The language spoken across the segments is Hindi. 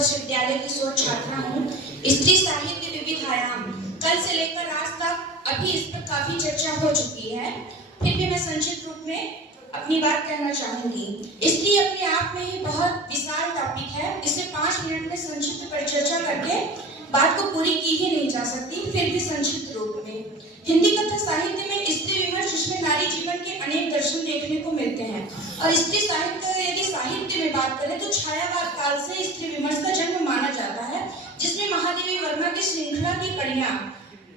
विश्वविद्यालय की शोध छात्रा हूँ। स्त्री साहित्य विविध आयाम, कल से लेकर आज तक अभी इस पर काफी चर्चा हो चुकी है। फिर भी मैं संक्षिप्त रूप में अपनी बात कहना चाहूंगी। स्त्री अपने आप में ही बहुत विशाल टॉपिक है, इसे 5 मिनट में संक्षिप्त परिचर्चा करके बात को पूरी की ही नहीं जा सकती। फिर भी संक्षिप्त रूप में हिंदी कथा साहित्य में स्त्री विमर्श, जिसमें नारी जीवन के अनेक दर्शन देखने को मिलते हैं। और स्त्री साहित्य यदि साहित्य में बात करें तो छायावाद काल से स्त्री विमर्श का जन्म माना जाता है, जिसमें महादेवी वर्मा की श्रृंखला की कड़ियां,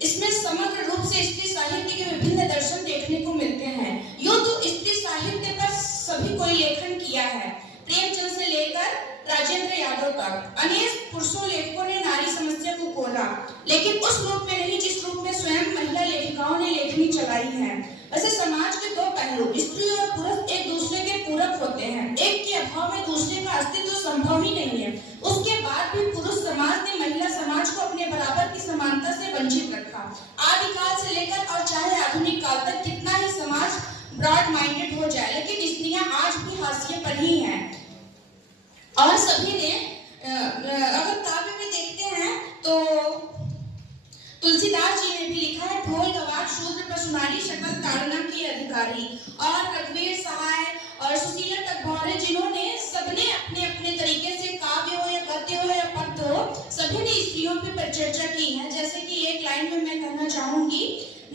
इसमें समग्र रूप से स्त्री साहित्य के विभिन्न दर्शन देखने को मिलते हैं। यूं तो स्त्री साहित्य पर सभी कोई लेखन किया है, प्रेमचंद से लेकर राजेंद्र यादव तक अनेक पुरुषों लेखकों ने नारी समस्या को कोरा, लेकिन उस रूप में नहीं जिस रूप में स्वयं महिला लेखिकाओं ने लेखनी चलाई है। वैसे समाज के दो पहलू, स्त्री और पुरुष, एक दूसरे के पूरक होते हैं। एक के अभाव में दूसरे का अस्तित्व संभव ही नहीं है। उसके बाद भी पुरुष समाज ने महिला समाज को अपने बराबर की समानता से वंचित रखा। आदिकाल से लेकर और चाहे आधुनिक काल तक कितना ही समाज ब्रॉड माइंडेड हो जाए, लेकिन स्त्रियां आज भी हाशिए पर ही हैं। और सभी ने अगर काव्य में देखते हैं तो तुलसीदास जी ने भी लिखा है, ढोल गवार शूद्र पर सुनारी शकल ताड़ना की अधिकारी। और रघुवीर सहाय और सुशीला टकभौरे, जिन्होंने सबने अपने अपने तरीके से काव्य हो या गद्य हो या पद्य हो, सभी ने स्त्रियों पे परिचर्चा की है। जैसे कि एक लाइन में मैं कहना चाहूंगी,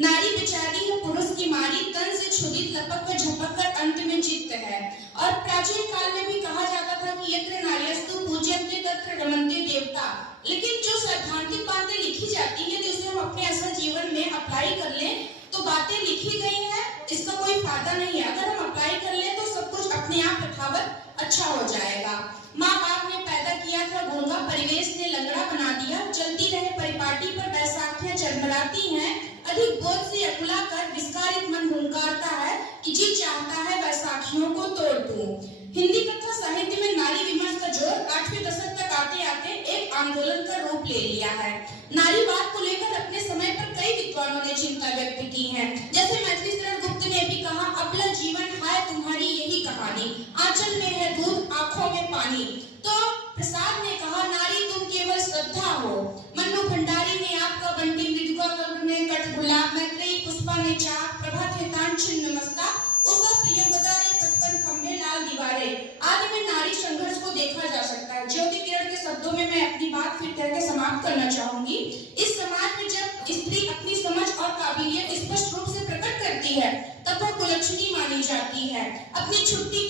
नारी बेचारी है पुरुष की मारी, तन से क्षुधित लपक व झपक कर अंत में चित्त है। और प्राचीन काल में भी कहा जाता था कि यत्र नार्यस्तु पूज्यन्ते तत्र रमन्ते देवता। लेकिन जो सैद्धांतिक बातें लिखी जाती है, जिसे हम अपने असल जीवन में अप्लाई कर लें तो बातें लिखी गई हैं, इसका कोई फायदा नहीं है। अगर हम अप्लाई कर लें तो सब कुछ अपने आप यथावत अच्छा हो जाएगा। माँ बाप ने पैदा किया था गूंगा, परिवेश ने लंगड़ा बना दिया। चलती रहे परिपाटी पर बैसाखियां चरमराती हैं, अधिक बोझ से अकुला कर विस्तारित मन हुंकारता है कि जी चाहता है बैसाखियों को तोड़ दूं। हिंदी कथा साहित्य में नारी विमर्श का जोर 8वें दशक तक आते आते एक आंदोलन का रूप ले लिया है। नारीवाद को लेकर अपने समय पर कई विद्वानों ने चिंता व्यक्त की है। जैसे मैथिली शरण गुप्त ने भी कहा, अबला जीवन है तुम्हारी यही कहानी, आंचल में है दूध आंखों में पानी। तो प्रसाद ने कहा, नारी तुम केवल श्रद्धा हो। मन्नू भंडारी ने आपका बंटी मृदुका कल्प में कट गुलाब, मैत्रेयी पुष्पा ने चाक, प्रभा थेतान छिन्न मस्ता, उर्वा प्रियंवदा ने 55 खंभे लाल दीवारें आदि में नारी संघर्ष को देखा जा सकता है। ज्योति किरण के शब्दों में मैं अपनी बात फिर कहकर समाप्त करना चाहूंगी। इस समाज में जब स्त्री अपनी समझ और काबिलियत स्पष्ट रूप से प्रकट करती है, तब वह कुलक्षणी मानी जाती है। अपनी छुट्टी